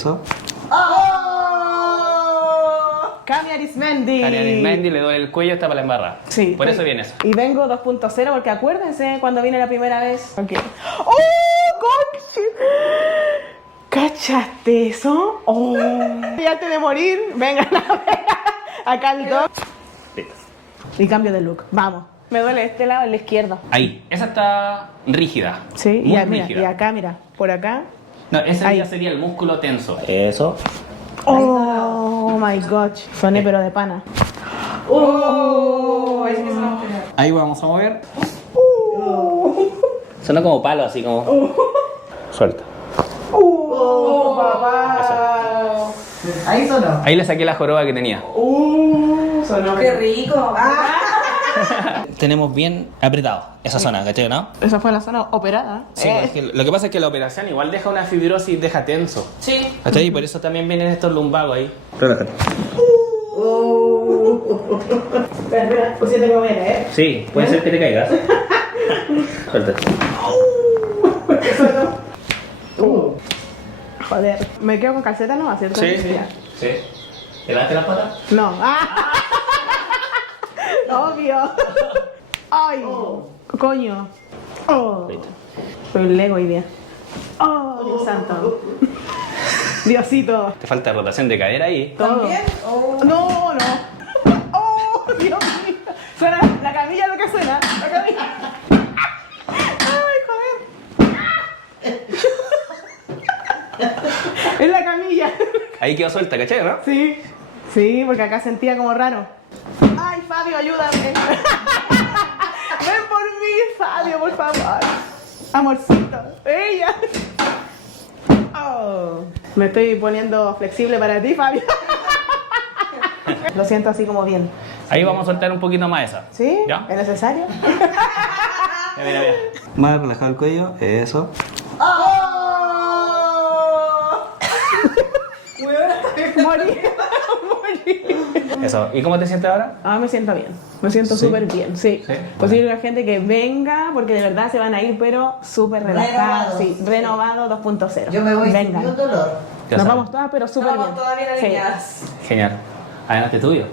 Eso. Cami Arismendi. Cami Arismendi, le doy el cuello, está para la embarrada. Sí. Por eso viene eso. Y vengo 2.0 porque acuérdense cuando vine la primera vez. Ok. ¡Oh! ¡Conche! ¿Cachaste eso? ¡Oh! Y antes de morir, vengan a ver acá el dos. Listo. Y cambio de look. Vamos. Me duele este lado, el izquierdo. Ahí. Esa está rígida. Sí, Muy mira, rígida. y acá, mira. Por acá. No, ese Ahí. ya sería el músculo tenso. Eso. Oh my god. Soné pero de pana. Oh, es que se va a pegar. Ahí vamos a mover. Suena como palo, así como. Suelta. Oh, papá. Ahí sonó. Ahí le saqué la joroba que tenía. Sonó. Qué rico. Tenemos bien apretado esa zona, ¿cachai? ¿No? Esa fue la zona operada. Sí, es que lo que pasa es que la operación igual deja una fibrosis, deja tenso. Sí. ¿Cachai? Y por eso también vienen estos lumbagos ahí. Relájate. Espera, pues siento que me voy a caer. Sí, puede ser que te caigas. Suéltate. Joder, me quedo con calceta, ¿no? ¿Cierto? Sí, sí. Ya. Sí. ¿Te lavaste las patas? No. ¡Ah! Obvio. Ay. Coño. Oh. Soy un Lego hoy día. Oh, Dios santo. Diosito. Te falta rotación de cadera ahí. Todo. ¿También? Oh. No, no. Oh, Dios mío. Suena la camilla lo que suena. La camilla. Ay, joder. Es la camilla. Ahí quedó suelta, ¿cachai? ¿No? Sí, sí, porque acá sentía como raro. Ay, Fabio, ayúdame. Ven por mí, Fabio, por favor. Amorcito, ella. Oh, me estoy poniendo flexible para ti, Fabio. Lo siento así como bien. Ahí vamos a soltar un poquito más esa. ¿Sí? ¿Ya? ¿Es necesario? Mira. Más relajado el cuello. Eso. Morí. Eso. ¿Y cómo te sientes ahora? Ah, me siento bien. Me siento ¿Sí? súper bien, sí. Sí. Posible la gente que venga, porque de verdad se van a ir, pero súper relajados. Renovados. Sí, renovado 2.0. Yo me voy sin Vengan. ni un dolor. Ya Nos sabes. vamos todas, pero súper bien. Estamos todas bien Sí. alineadas. Genial. Adelante tuyo.